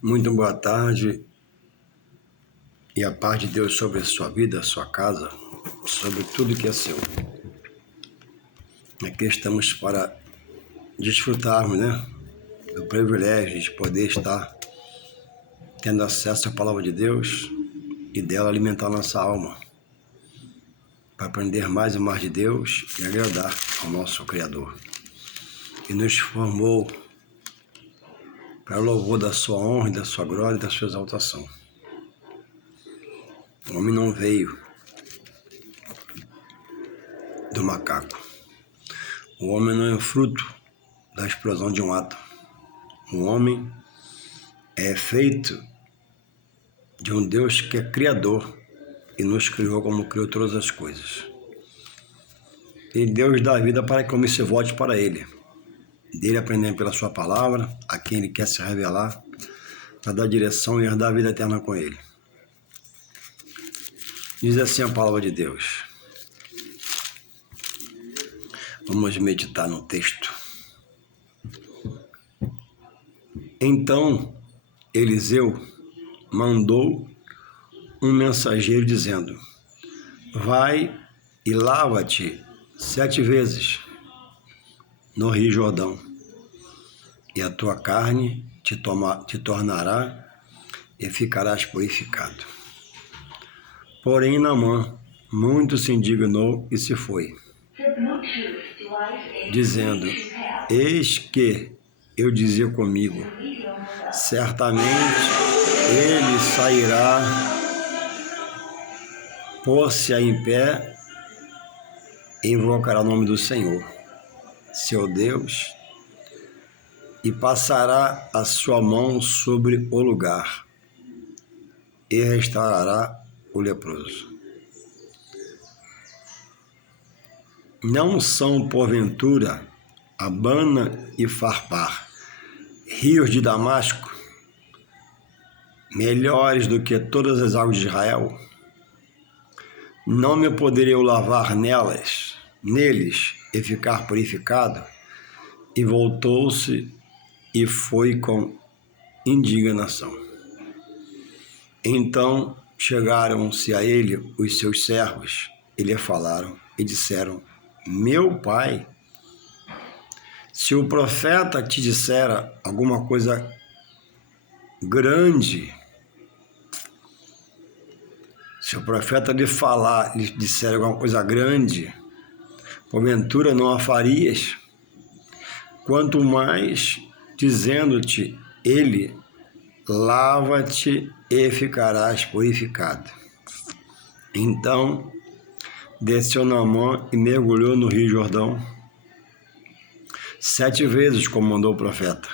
Muito boa tarde e a paz de Deus sobre a sua vida, a sua casa, sobre tudo que é seu. Aqui estamos para desfrutarmos, do privilégio de poder estar tendo acesso à palavra de Deus e dela alimentar nossa alma, para aprender mais e mais de Deus e agradar ao nosso Criador, que nos formou para o louvor da sua honra, da sua glória e da sua exaltação. O homem não veio do macaco. O homem não é fruto da explosão de um átomo. O homem é feito de um Deus que é criador e nos criou como criou todas as coisas. E Deus dá vida para que o homem se volte para Ele. Dele aprendendo pela sua palavra, a quem Ele quer se revelar, para dar direção e herdar a vida eterna com Ele. Diz assim a palavra de Deus. Vamos meditar no texto. Então Eliseu mandou um mensageiro dizendo: vai e lava-te 7 vezes no Rio Jordão, e a tua carne te tornará e ficarás purificado. Porém Naamã muito se indignou e se foi, dizendo: eis que eu dizia comigo, certamente ele sairá, pôr-se em pé e invocará o nome do Senhor, seu Deus, e passará a sua mão sobre o lugar e restaurará o leproso. Não são, porventura, Abana e Farpar, rios de Damasco, melhores do que todas as águas de Israel? Não me poderei eu lavar neles e ficar purificado? E voltou-se e foi com indignação. Então chegaram-se a ele os seus servos e lhe falaram e disseram: meu pai, se o profeta te dissera alguma coisa grande, se o profeta lhe disser alguma coisa grande, porventura não a farias? Quanto mais dizendo-te ele, lava-te e ficarás purificado. Então desceu Naamã e mergulhou no Rio Jordão 7 vezes, como mandou o profeta,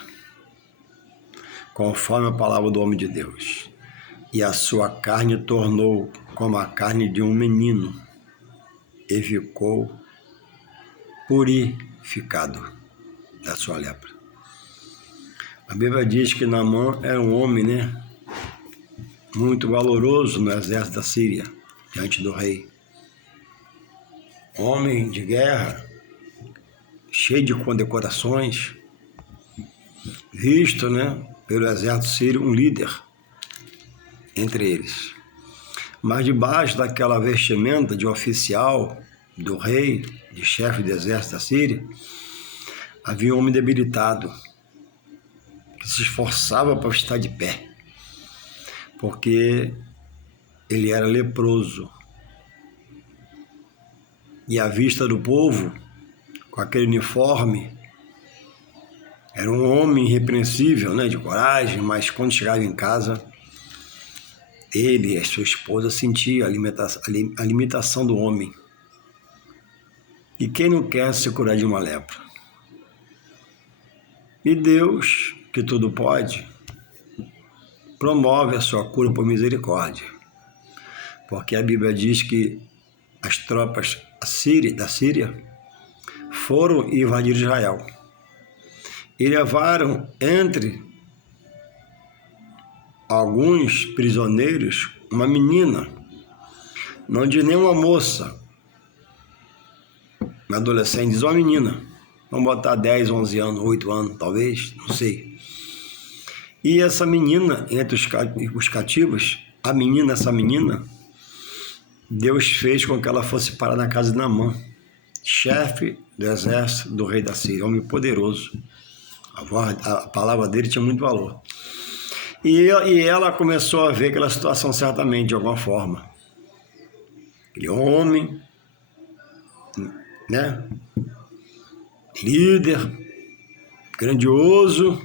conforme a palavra do homem de Deus. E a sua carne tornou como a carne de um menino, e ficou purificado da sua lepra. A Bíblia diz que Naamã era um homem, muito valoroso no exército da Síria, diante do rei. Homem de guerra, cheio de condecorações, visto, pelo exército sírio, um líder entre eles. Mas debaixo daquela vestimenta de oficial do rei, de chefe do exército da Síria, havia um homem debilitado, que se esforçava para estar de pé, porque ele era leproso. E à vista do povo, com aquele uniforme, era um homem irrepreensível, de coragem, mas quando chegava em casa, ele e a sua esposa sentiam a limitação do homem. E quem não quer se curar de uma lepra? E Deus, que tudo pode, promove a sua cura por misericórdia. Porque a Bíblia diz que as tropas da Síria foram invadir Israel e levaram entre alguns prisioneiros uma menina, não diz nem uma moça, uma adolescente, diz uma menina, vamos botar 10, 11 anos, 8 anos, talvez, não sei. E essa menina, entre os cativos, essa menina, Deus fez com que ela fosse parar na casa de Naamã, chefe do exército do rei da Síria, homem poderoso. A palavra dele tinha muito valor. E ela começou a ver aquela situação certamente, de alguma forma. Aquele homem, né? Líder, grandioso,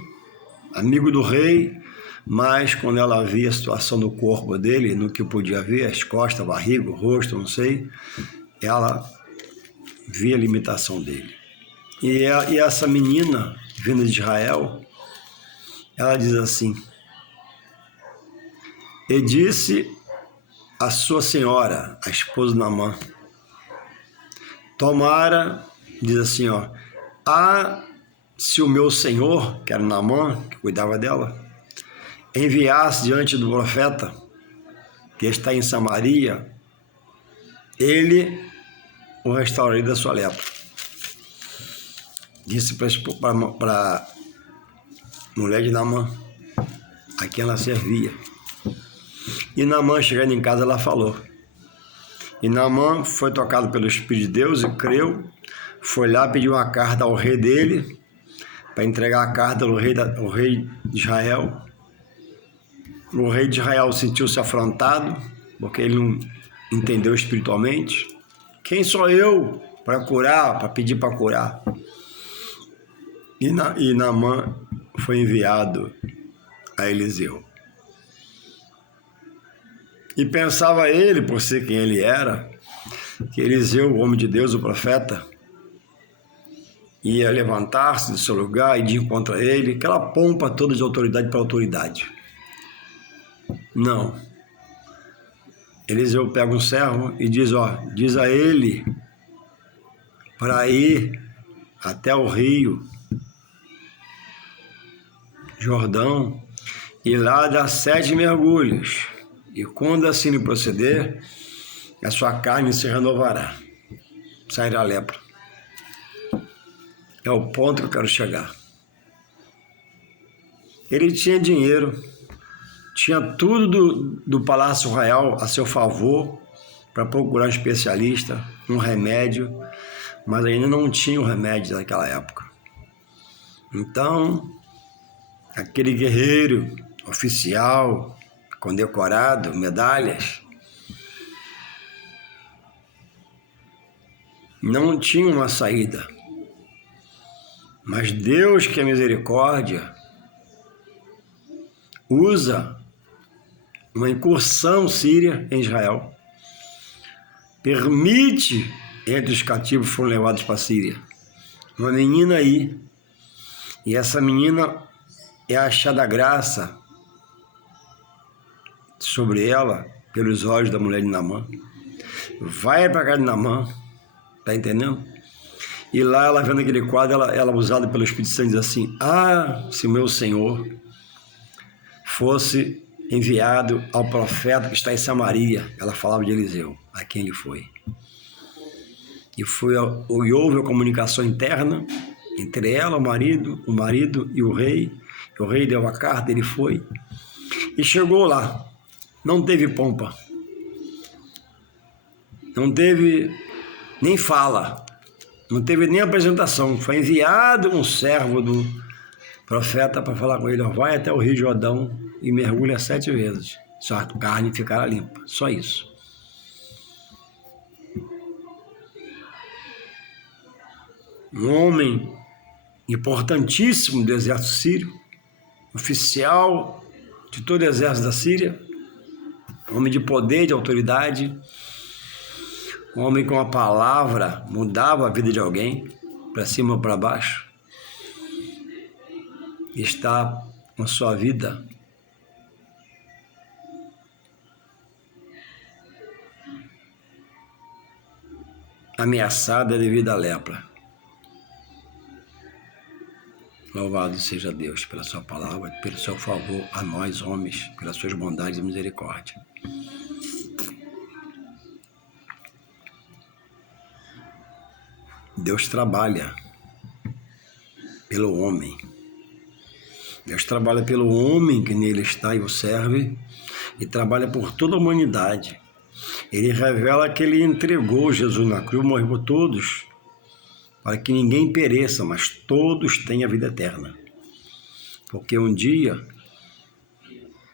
amigo do rei, mas quando ela via a situação do corpo dele, no que podia ver, as costas, a barriga, o rosto, não sei, ela via a limitação dele. E essa menina, vinda de Israel, ela diz assim: e disse a sua senhora, a esposa de Naamã, tomara, diz assim, se o meu senhor, que era Naamã, que cuidava dela, enviasse diante do profeta, que está em Samaria, ele o restauraria da sua lepra. Disse para a mulher de Naamã, a quem ela servia. E Naamã, chegando em casa, ela falou. E Naamã foi tocado pelo Espírito de Deus e creu, foi lá pedir uma carta ao rei dele, para entregar a carta ao rei de Israel. O rei de Israel sentiu-se afrontado, porque ele não entendeu espiritualmente. Quem sou eu para curar, para pedir para curar? E Naamã foi enviado a Eliseu. E pensava ele, por ser quem ele era, que Eliseu, o homem de Deus, o profeta, ia levantar-se do seu lugar e ir contra ele, aquela pompa toda de autoridade para autoridade. Não. Eliseu pega um servo e diz, diz a ele para ir até o rio Jordão e lá dar 7 mergulhos. E quando assim lhe proceder, a sua carne se renovará, sairá a lepra. É o ponto que eu quero chegar. Ele tinha dinheiro, tinha tudo do Palácio Real a seu favor para procurar um especialista, um remédio, mas ainda não tinha o remédio naquela época. Então, aquele guerreiro oficial, condecorado, medalhas, não tinha uma saída. Mas Deus, que é misericórdia, usa uma incursão síria em Israel, permite, entre os cativos que foram levados para a Síria, uma menina aí, e essa menina é achada graça sobre ela pelos olhos da mulher de Naamã. Vai para a casa de Naamã, tá entendendo? E lá ela vendo aquele quadro, ela usada pelo Espírito Santo diz assim: se meu Senhor fosse enviado ao profeta que está em Samaria. Ela falava de Eliseu, a quem ele foi. E houve a comunicação interna entre ela, o marido e o rei. O rei deu a carta, ele foi. E chegou lá. Não teve pompa. Não teve nem fala. Não teve nem apresentação. Foi enviado um servo do profeta para falar com ele: vai até o Rio Jordão e mergulha 7 vezes. Sua carne ficará limpa. Só isso. Um homem importantíssimo do exército sírio, oficial de todo o exército da Síria, homem de poder, de autoridade, um homem com a palavra mudava a vida de alguém, para cima ou para baixo, está com sua vida ameaçada devido à lepra. Louvado seja Deus pela sua palavra, pelo seu favor a nós, homens, pelas suas bondades e misericórdia. Deus trabalha pelo homem. Deus trabalha pelo homem que nele está e o serve, e trabalha por toda a humanidade. Ele revela que ele entregou Jesus na cruz, morreu por todos, para que ninguém pereça, mas todos tenham a vida eterna. Porque um dia,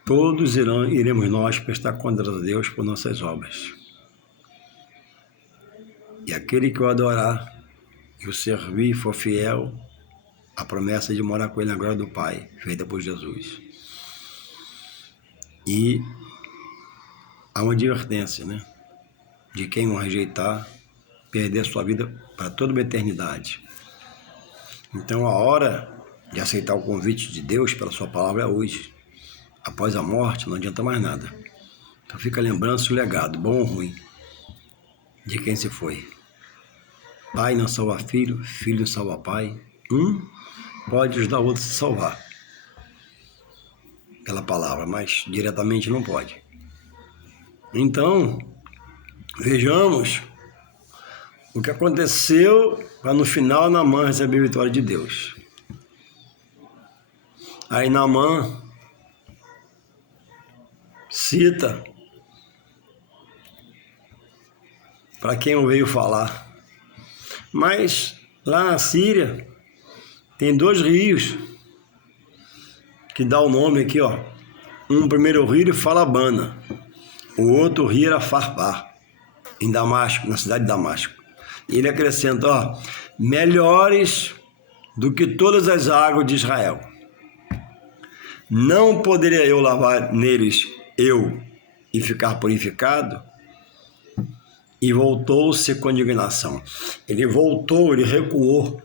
todos iremos nós prestar contas a Deus por nossas obras. E aquele que o adorar e o servir for fiel, a promessa de morar com ele na glória do Pai, feita por Jesus. E há uma advertência, né? De quem o rejeitar, perder a sua vida para toda uma eternidade. Então a hora de aceitar o convite de Deus pela sua palavra é hoje. Após a morte não adianta mais nada. Então fica a lembrança, o legado, bom ou ruim, de quem se foi. Pai não salva filho, filho não salva pai. Um pode ajudar o outro a se salvar pela palavra, mas diretamente não pode. Então, vejamos o que aconteceu para no final Naamã receber a vitória de Deus. Aí Naamã cita para quem o veio falar. Mas lá na Síria tem 2 rios que dá o nome aqui, ó. Um primeiro rio fala Abana, o outro rio era Farpar, em Damasco, na cidade de Damasco. E ele acrescenta, ó, melhores do que todas as águas de Israel. Não poderia eu lavar neles e ficar purificado? E voltou-se com indignação. Ele voltou, ele recuou.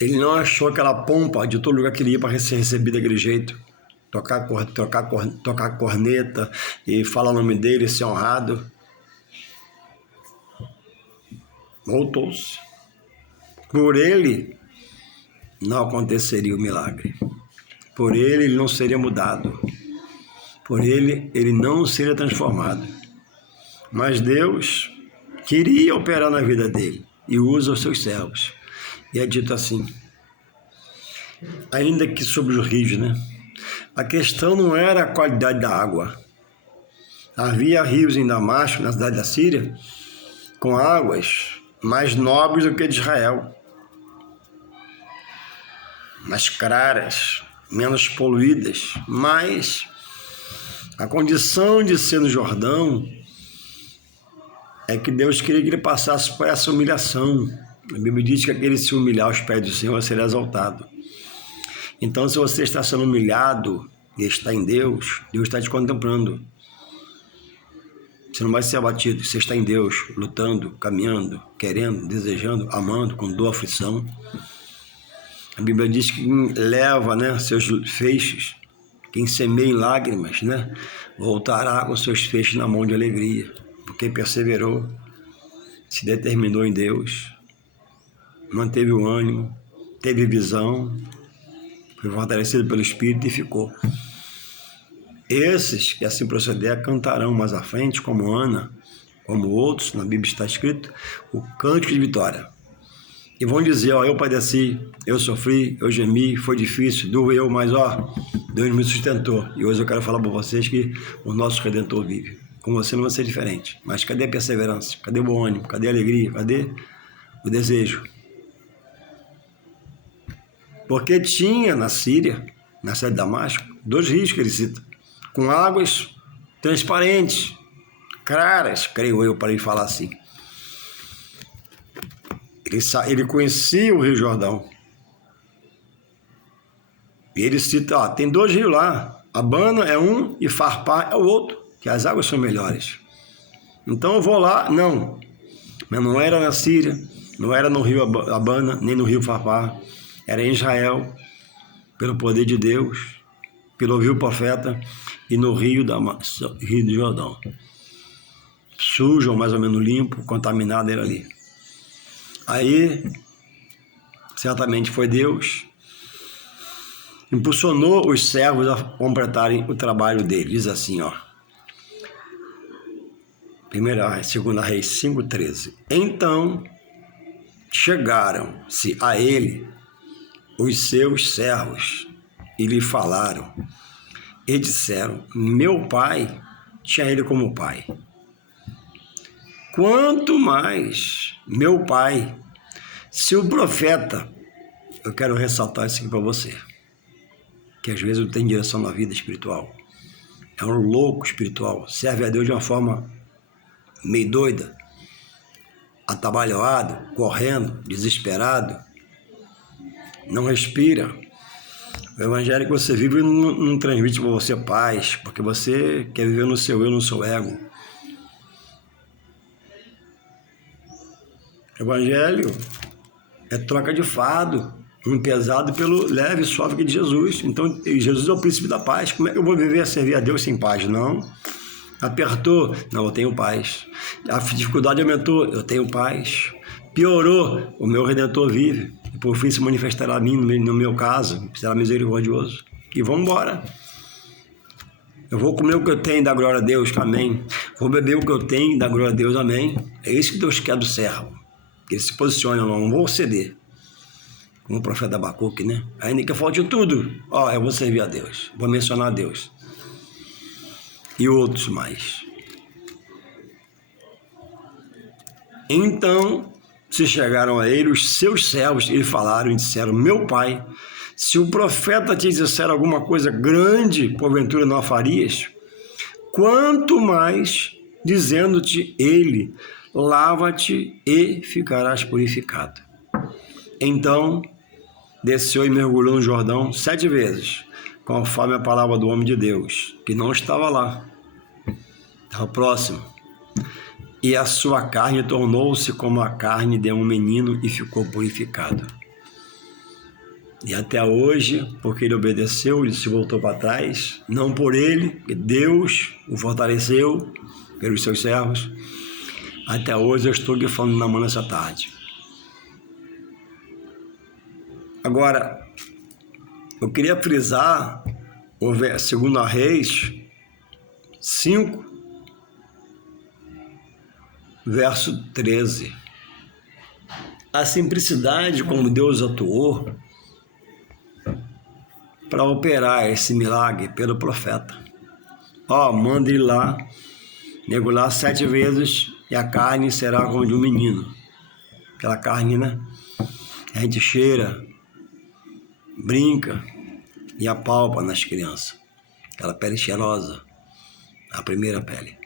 Ele não achou aquela pompa de todo lugar que ele ia para ser recebido daquele jeito. Tocar corneta e falar o nome dele, ser honrado. Voltou-se. Por ele não aconteceria o milagre. Por ele não seria mudado. Por ele não seria transformado. Mas Deus queria operar na vida dele e usa os seus servos. E é dito assim, ainda que sobre os rios, né? A questão não era a qualidade da água. Havia rios em Damasco, na cidade da Síria, com águas mais nobres do que de Israel, mais claras, menos poluídas, mas a condição de ser no Jordão é que Deus queria que ele passasse por essa humilhação. A Bíblia diz que aquele se humilhar aos pés do Senhor será exaltado. Então, se você está sendo humilhado e está em Deus, Deus está te contemplando. Você não vai ser abatido, você está em Deus, lutando, caminhando, querendo, desejando, amando, com dor, aflição. A Bíblia diz que quem leva, né, seus feixes, quem semeia em lágrimas, né, voltará com seus feixes na mão de alegria, porque perseverou, se determinou em Deus, manteve o ânimo, teve visão, foi fortalecido pelo Espírito e ficou. Esses que assim proceder cantarão mais à frente, como Ana, como outros, na Bíblia está escrito, o cântico de vitória. E vão dizer, ó, eu padeci, eu sofri, eu gemi, foi difícil, doeu, mas ó, Deus me sustentou. E hoje eu quero falar para vocês que o nosso Redentor vive. Com você não vai ser diferente. Mas cadê a perseverança? Cadê o bom ânimo? Cadê a alegria? Cadê o desejo? Porque tinha na Síria, na cidade de Damasco, 2 rios que ele cita, com águas transparentes, claras, creio eu, para ele falar assim. Ele conhecia o Rio Jordão. E ele cita, ó, tem 2 rios lá, Abana é um e Farpar é o outro, que as águas são melhores. Então eu vou lá, não, mas não era na Síria, não era no rio Abana, nem no rio Farpar, era em Israel, pelo poder de Deus, pelo ouvir o profeta, e no rio do Jordão. Sujo, ou mais ou menos limpo, contaminado era ali. Aí, certamente foi Deus, impulsionou os servos a completarem o trabalho dele. Diz assim, ó. 2 Reis 5,13. Então, chegaram-se a ele os seus servos e lhe falaram e disseram: meu pai tinha ele como pai. Quanto mais meu pai, se o profeta, eu quero ressaltar isso aqui para você, que às vezes não tem direção na vida espiritual, é um louco espiritual, serve a Deus de uma forma meio doida, atabalhoado, correndo, desesperado, não respira. O evangelho que você vive não transmite para você paz, porque você quer viver no seu eu, no seu ego. O evangelho é troca de fardo, um pesado pelo leve e suave que de Jesus. Então, Jesus é o príncipe da paz. Como é que eu vou viver a servir a Deus sem paz? Não. Apertou? Não, eu tenho paz. A dificuldade aumentou? Eu tenho paz. Piorou? O meu Redentor vive. E por fim se manifestará a mim, no meu caso, será misericordioso. E vamos embora. Eu vou comer o que eu tenho, dar glória a Deus, amém. Vou beber o que eu tenho, dar glória a Deus, amém. É isso que Deus quer do servo. Que ele se posicione, eu não vou ceder. Como o profeta Abacuque, né? Ainda que falte tudo, eu vou servir a Deus, vou mencionar a Deus. E outros mais. Então se chegaram a ele os seus servos e lhe falaram e disseram: meu pai, se o profeta te disser alguma coisa grande, porventura não a farias? Quanto mais dizendo-te ele: lava-te e ficarás purificado. Então desceu e mergulhou no Jordão 7 vezes, conforme a palavra do homem de Deus, que não estava lá, estava próximo. E a sua carne tornou-se como a carne de um menino e ficou purificado. E até hoje, porque ele obedeceu, ele se voltou para trás, não por ele, porque Deus o fortaleceu pelos seus servos. Até hoje eu estou aqui falando na mão nessa tarde. Agora, eu queria frisar o 2 Reis 5, verso 13. A simplicidade como Deus atuou para operar esse milagre pelo profeta. Manda ele lá, mergulhar 7 vezes e a carne será como de um menino. Aquela carne, né? A gente cheira, brinca e apalpa nas crianças. Aquela pele cheirosa, a primeira pele.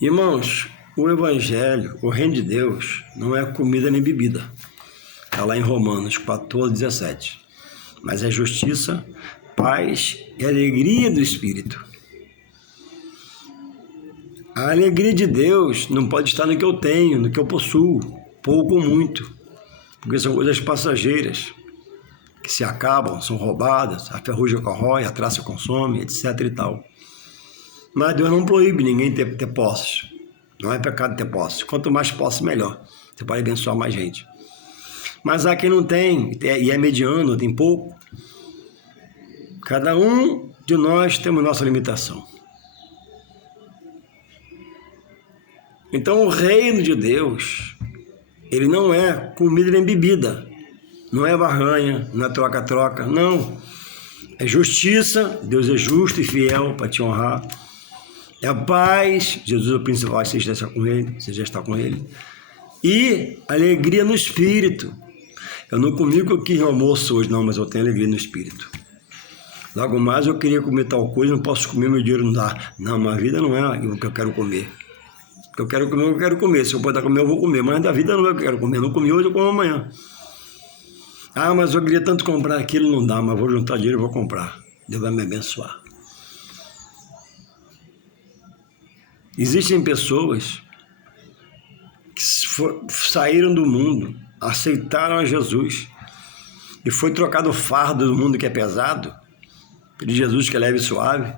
Irmãos, o Evangelho, o reino de Deus, não é comida nem bebida. Está lá em Romanos 14:17. Mas é justiça, paz e alegria do Espírito. A alegria de Deus não pode estar no que eu tenho, no que eu possuo, pouco ou muito, porque são coisas passageiras, que se acabam, são roubadas, a ferrugem corrói, a traça consome, etc. e tal. Mas Deus não proíbe ninguém ter posses. Não é pecado ter posses. Quanto mais posses, melhor. Você pode abençoar mais gente. Mas há quem não tem, e é mediano, tem pouco. Cada um de nós temos nossa limitação. Então o reino de Deus, ele não é comida nem bebida. Não é barganha, não é troca-troca, não. É justiça, Deus é justo e fiel para te honrar. É a paz, Jesus é o principal, você já está com ele, você já está com ele. E alegria no Espírito. Eu não comi o que eu quis no almoço hoje, não, mas eu tenho alegria no Espírito. Logo mais eu queria comer tal coisa, não posso comer, meu dinheiro não dá. Não, mas a vida não é o que eu quero comer. O que eu quero comer, eu quero comer. Se eu puder comer, eu vou comer. Mas da vida não é o que eu quero comer. Eu não comi hoje, eu como amanhã. Mas eu queria tanto comprar aquilo, não dá, mas vou juntar dinheiro e vou comprar. Deus vai me abençoar. Existem pessoas que saíram do mundo, aceitaram a Jesus e foi trocado o fardo do mundo que é pesado, de Jesus que é leve e suave.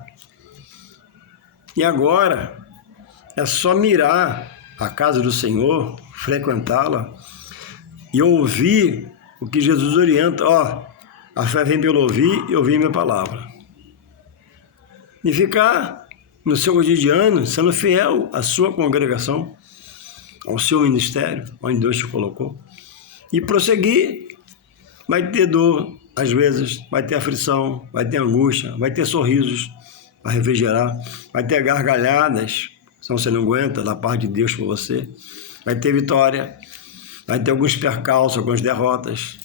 E agora é só mirar a casa do Senhor, frequentá-la e ouvir o que Jesus orienta. A fé vem pelo ouvir e ouvir minha palavra. E ficar no seu cotidiano, sendo fiel à sua congregação, ao seu ministério, onde Deus te colocou, e prosseguir. Vai ter dor, às vezes, vai ter aflição, vai ter angústia, vai ter sorrisos para refrigerar, vai ter gargalhadas, senão você não aguenta, da parte de Deus por você. Vai ter vitória, vai ter alguns percalços, algumas derrotas,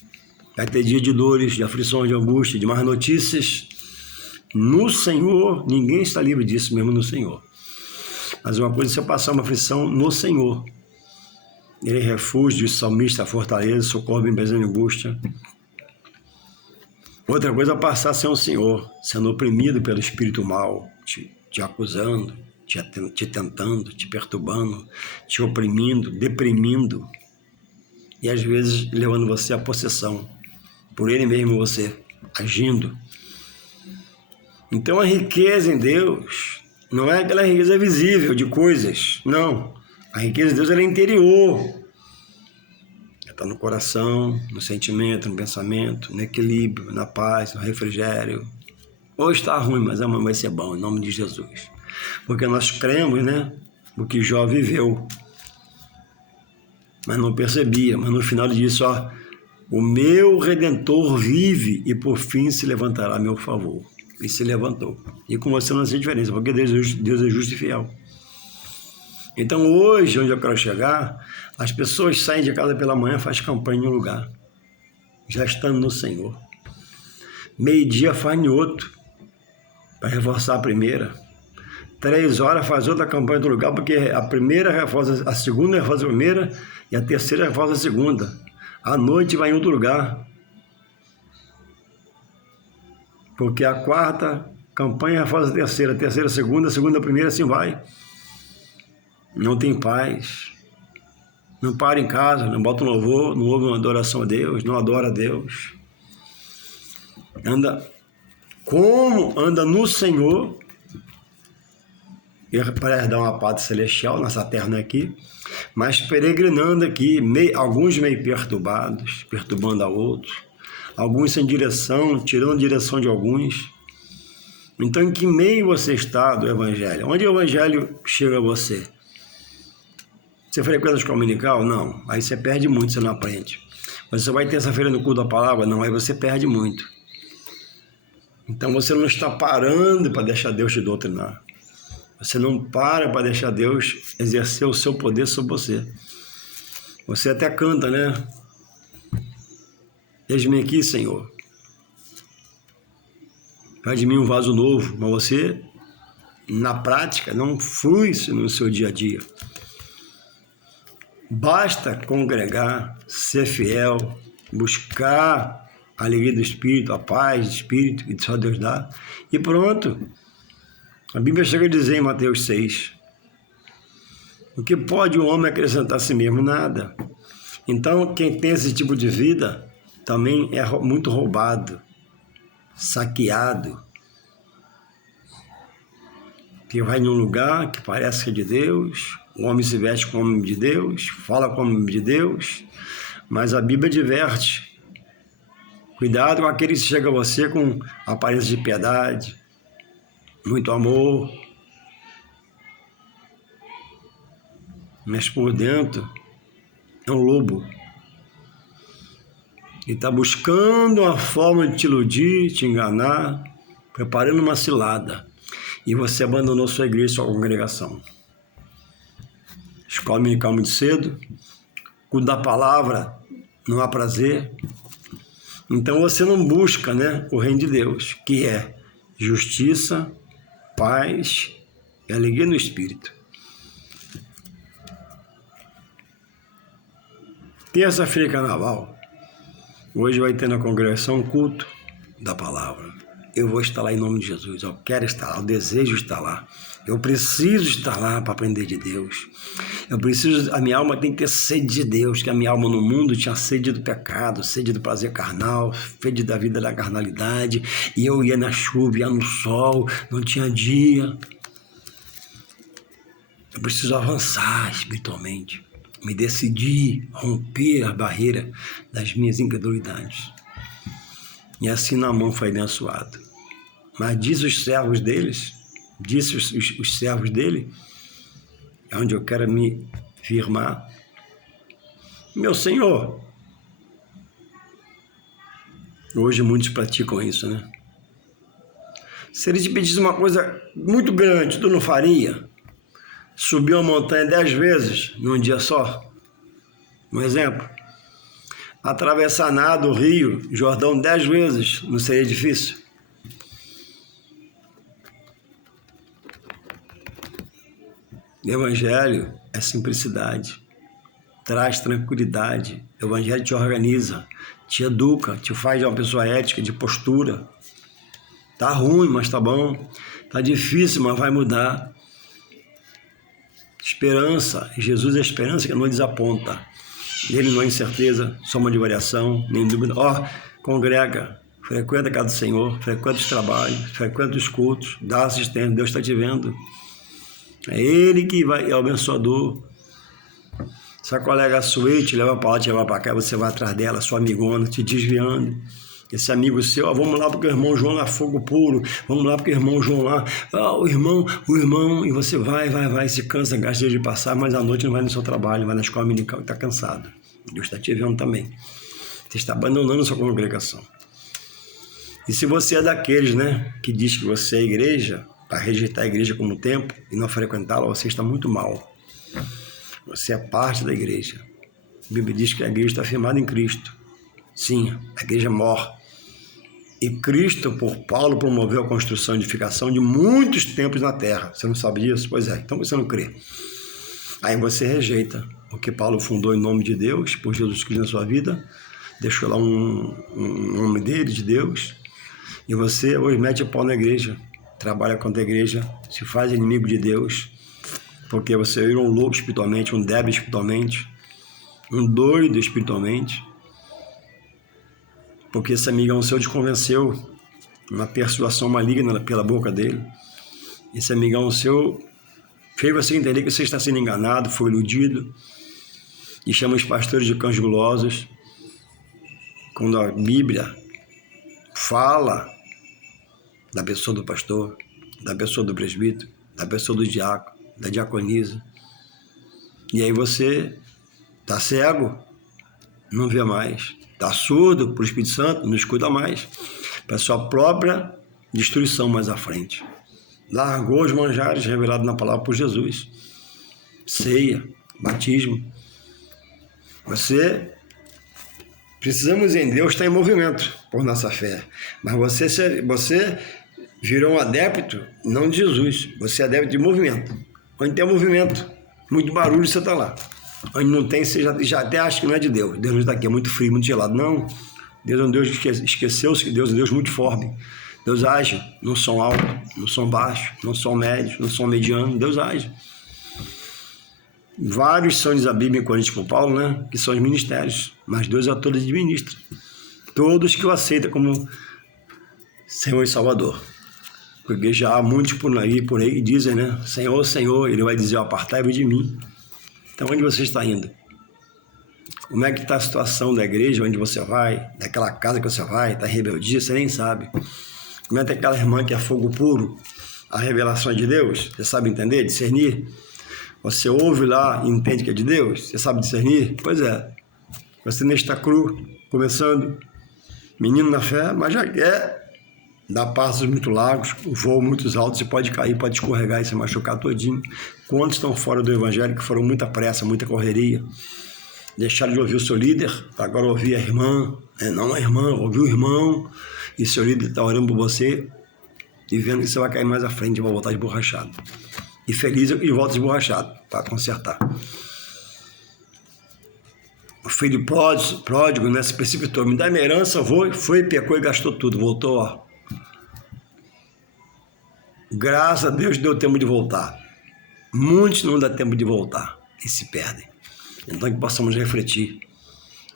vai ter dia de dores, de aflições, de angústia, de más notícias. No Senhor, ninguém está livre disso, mesmo no Senhor. Mas uma coisa é você passar uma aflição no Senhor. Ele é refúgio, salmista, fortaleza, socorro em presente angústia. Outra coisa é passar sem o Senhor, sendo oprimido pelo espírito mal, te acusando, te tentando, te perturbando, te oprimindo, deprimindo e às vezes levando você à possessão, por ele mesmo você, agindo. Então a riqueza em Deus não é aquela riqueza visível de coisas, não. A riqueza de Deus é interior. Está no coração, no sentimento, no pensamento, no equilíbrio, na paz, no refrigério. Hoje está ruim, mas amanhã vai ser bom, em nome de Jesus. Porque nós cremos, né? O que Jó viveu. Mas não percebia. Mas no final ele disse, ó, o meu Redentor vive e por fim se levantará a meu favor. E se levantou. E com você não tem diferença, porque Deus é justo e fiel. Então hoje, onde eu quero chegar, as pessoas saem de casa pela manhã, faz campanha em um lugar, já estando no Senhor. Meio-dia faz em outro, para reforçar a primeira. 3 horas faz outra campanha do lugar, porque a primeira reforça, a segunda reforça a primeira e a terceira reforça a segunda. À noite vai em outro lugar, porque a quarta campanha reforça a terceira a segunda, a segunda a primeira, assim vai. Não tem paz, não para em casa, não bota um louvor, não ouve uma adoração a Deus, não adora a Deus. Como anda no Senhor, para dar uma pátria celestial, nessa terra aqui, mas peregrinando aqui, alguns meio perturbados, perturbando a outros, alguns sem direção, tirando a direção de alguns. Então, em que meio você está do Evangelho? Onde o Evangelho chega a você? Você frequenta a escola dominical? Não. Aí você perde muito, você não aprende. Você vai terça-feira no culto da palavra? Não. Aí você perde muito. Então você não está parando para deixar Deus te doutrinar. Você não para deixar Deus exercer o seu poder sobre você. Você até canta, né? Eis-me aqui, Senhor. Faz de mim um vaso novo. Mas você, na prática, não flui no seu dia a dia. Basta congregar, ser fiel, buscar a alegria do Espírito, a paz do Espírito que só Deus dá, e pronto. A Bíblia chega a dizer em Mateus 6, o que pode o homem acrescentar a si mesmo? Nada. Então, quem tem esse tipo de vida também é muito roubado, saqueado, que vai num lugar que parece que é de Deus. O homem se veste como homem de Deus, fala como homem de Deus, mas a Bíblia adverte. Cuidado com aquele que chega a você com aparência de piedade, muito amor, mas por dentro é um lobo. Ele está buscando uma forma de te iludir, te enganar, preparando uma cilada. E você abandonou sua igreja, sua congregação. Escola dominical muito cedo, culto da palavra, não há prazer. Então você não busca, né, o reino de Deus, que é justiça, paz e alegria no Espírito. Terça-feira carnaval, hoje vai ter na congregação um culto da palavra. Eu vou estar lá em nome de Jesus, eu quero estar lá, eu desejo estar lá. Eu preciso estar lá para aprender de Deus. A minha alma tem que ter sede de Deus, que a minha alma no mundo tinha sede do pecado, sede do prazer carnal, sede da vida da carnalidade, e eu ia na chuva, ia no sol, não tinha dia. Eu preciso avançar espiritualmente, me decidir, romper a barreira das minhas incredulidades. E assim Naamã foi abençoado. Mas diz os servos deles, disse os servos dele, é onde eu quero me firmar. Meu Senhor, Hoje muitos praticam isso, né? Se ele te pedisse uma coisa muito grande, tu não faria? Subir uma montanha 10 vezes num dia só? Um exemplo. Atravessar nada o Rio Jordão 10 vezes, não seria difícil? O Evangelho é simplicidade, traz tranquilidade. O Evangelho te organiza, te educa, te faz uma pessoa ética, de postura. Tá ruim, mas tá bom. Tá difícil, mas vai mudar. Esperança. Jesus é a esperança que não desaponta. Ele não é incerteza, soma de variação, nem dúvida. Congrega, frequenta a casa do Senhor, frequenta os trabalhos, frequenta os cultos, dá assistência, Deus está te vendo. É Ele que é o abençoador. Se a colega sua te leva para lá, te leva para cá, você vai atrás dela, sua amigona, te desviando. Esse amigo seu, vamos lá porque o irmão João lá, fogo puro, vamos lá porque o irmão João lá, o irmão, e você vai, se cansa, gasta de passar, mas à noite não vai no seu trabalho, vai na escola dominical e está cansado. Deus está te vendo também. Você está abandonando a sua congregação. E se você é daqueles, né, que diz que você é igreja, para rejeitar a igreja como tempo e não frequentá-la, você está muito mal. Você é parte da igreja. A Bíblia diz que a igreja está firmada em Cristo. Sim, a igreja morre. E Cristo, por Paulo, promoveu a construção e edificação de muitos templos na terra. Você não sabe disso? Pois é, então você não crê. Aí você rejeita o que Paulo fundou em nome de Deus, por Jesus Cristo na sua vida, deixou lá um nome dele, de Deus, e você hoje mete o pau na igreja, trabalha contra a igreja, se faz inimigo de Deus, porque você é um louco espiritualmente, um débil espiritualmente, um doido espiritualmente, porque esse amigão seu te convenceu, uma persuasão maligna pela boca dele. Esse amigão seu fez você entender que você está sendo enganado, foi iludido, e chama os pastores de cães gulosos, quando a Bíblia fala da pessoa do pastor, da pessoa do presbítero, da pessoa do diácono, da diaconisa. E aí você está cego, não vê mais. Está surdo para o Espírito Santo, não escuta mais. Para sua própria destruição mais à frente. Largou os manjares revelados na palavra por Jesus. Ceia, batismo. Precisamos em Deus estar em movimento por nossa fé. Mas você virou um adepto, não de Jesus. Você é adepto de movimento. Onde tem movimento, muito barulho, você está lá. Onde não tem, você já até acha que não é de Deus. Deus não está aqui, é muito frio, muito gelado. Não, Deus é um Deus que esqueceu-se que Deus é um Deus muito forte. Deus age no som alto, no som baixo, no som médio, no som mediano. Deus age. Vários são, diz a Bíblia em Coríntios por Paulo, né? Que são os ministérios, mas Deus a todos administra. Todos que o aceitam como Senhor e Salvador. Porque já há muitos por aí que dizem, né? Senhor, Senhor, Ele vai dizer, apartai-vos de mim. Então, onde você está indo? Como é que está a situação da igreja, onde você vai, daquela casa que você vai, está em rebeldia, você nem sabe. Como é que aquela irmã que é fogo puro, a revelação de Deus, você sabe entender, discernir? Você ouve lá e entende que é de Deus? Você sabe discernir? Pois é. Você nem está cru, começando, menino na fé, mas já quer dar passos muito largos, voo muito altos, você pode cair, pode escorregar e se machucar todinho. Quantos estão fora do evangelho que foram muita pressa, muita correria, deixaram de ouvir o seu líder, agora ouvir a irmã, não a irmã, ouvir o irmão, e seu líder está orando por você e vendo que você vai cair mais à frente e vai voltar esborrachado. E feliz e volta esborrachado para consertar. O filho pródigo, né, se precipitou, me dá minha herança, foi, pecou e gastou tudo, voltou, ó. Graças a Deus deu tempo de voltar. Muitos não dá tempo de voltar e se perdem. Então que possamos refletir.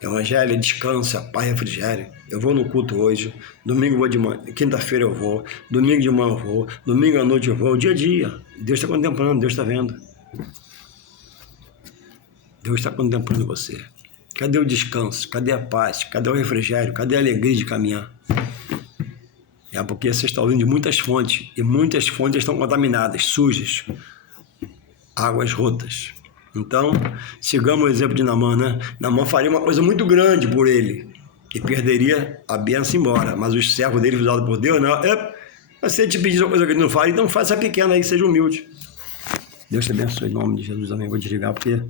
Evangelho é descanso, é paz, refrigério. Eu vou no culto hoje, domingo eu vou de manhã, quinta-feira eu vou, domingo de manhã eu vou, domingo à noite eu vou, dia a dia. Deus está contemplando, Deus está vendo. Deus está contemplando você. Cadê o descanso? Cadê a paz? Cadê o refrigério? Cadê a alegria de caminhar? É porque você está ouvindo de muitas fontes, e muitas fontes estão contaminadas, sujas, águas rotas. Então, sigamos o exemplo de Naamã, né? Naamã faria uma coisa muito grande por ele. e perderia a bênção embora. Mas os servos dele, usados por Deus, não. Se ele te pedir uma coisa que ele não faz, então faça pequena aí, seja humilde. Deus te abençoe em nome de Jesus. Também vou desligar porque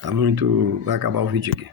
tá muito. Vai acabar o vídeo aqui.